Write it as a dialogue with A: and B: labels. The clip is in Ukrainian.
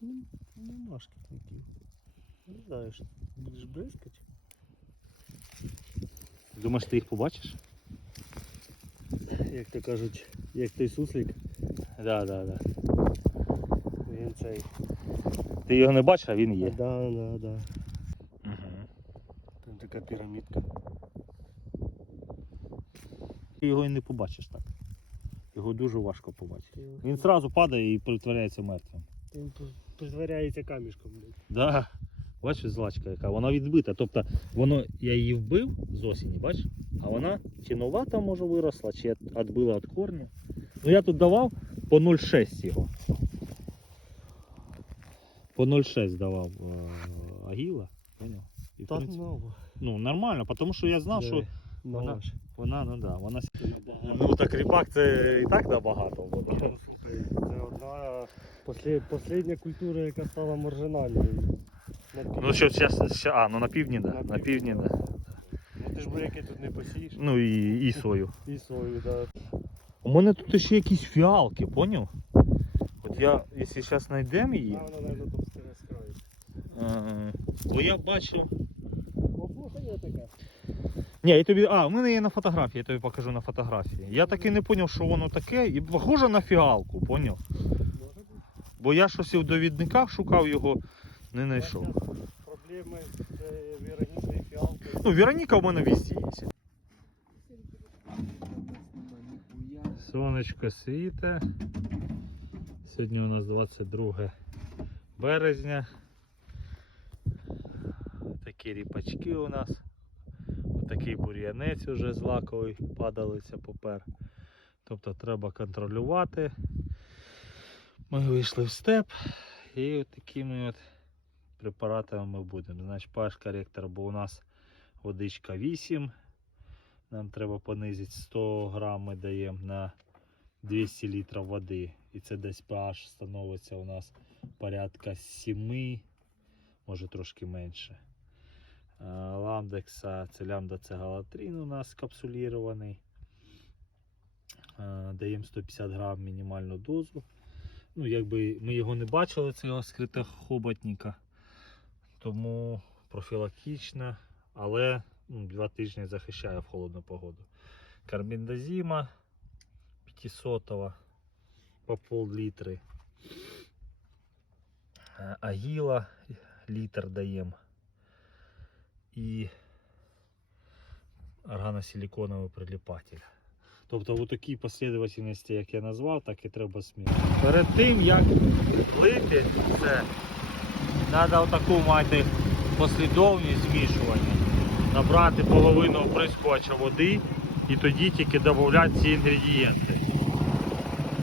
A: Нема шкідників. Не знаєш, будеш бризкати.
B: Думаєш, ти їх побачиш?
A: Як то кажуть, як той суслик,
B: Да.
A: він цей.
B: Ти його не бачиш, а він є.
A: Да.
B: Угу.
A: Там така пірамідка.
B: Ти його і не побачиш так. Його дуже важко побачити. Він одразу падає і притворяється мертвим.
A: Він притворяється камішком.
B: Да. Бачиш, злачка яка, вона відбита. Тобто я її вбив з осені, бачиш? А вона чи нова там може виросла, чи відбила від корня. Ну я тут давав по 0,6 його. По 0,6 давав агіла. Поняв? І, в
A: Так
B: принципі,
A: ново.
B: ну нормально, тому що я знав, що
A: Вона ж.
B: вона ну так ріпак це і так набагато буде.
A: Слухай, це одна остання культура, яка стала маржинальною.
B: Ну що зараз, ну на півдні, да. На півдні, да.
A: Ну ти ж буряки тут не посієш.
B: Ну і сою.
A: І сою, да.
B: У мене тут ще якісь фіалки, поняв? От я, якщо зараз знайдемо її,
A: Вона, мабуть, тут з краю.
B: бо я бачив.
A: Обухання таке.
B: Ні, я тобі. У мене є на фотографії, я тобі покажу на фотографії. Я таки не зрозумів, що воно таке, і похоже на фіалку, поняв?
A: Може бути.
B: Бо я щось і в довідниках шукав його, не знайшов.
A: Проблеми з Веронікою фіалкою.
B: Ну, Вероніка в мене везде є. Сонечко світе. Сьогодні у нас 22 березня. Такі ріпачки у нас. Отакий бур'янець уже злаковий, падалиця попер. Тобто треба контролювати. Ми вийшли в степ і от такими от препаратами ми будемо. Значить, pH коректор, бо у нас водичка 8. Нам треба понизити 100 грам, ми даємо на 200 літрів води. І це десь pH становиться у нас порядка 7, може трошки менше. Ламдекса, це лямбда, це галатрин у нас капсулірований. Даємо 150 грам мінімальну дозу. Ну, якби ми його не бачили, цього скритого хоботника. Тому профілактично, але 2 тижні захищає в холодну погоду. Карбіндазима 500 по пол-літри. Агіла літр даємо. І органосиліконовий приліпатель. Тобто в такій послідовності, як я назвав, так і треба змінити. Перед тим, як лити, це треба отаку мати послідовність змішування. Набрати половину оприскувача води і тоді тільки додати ці інгредієнти.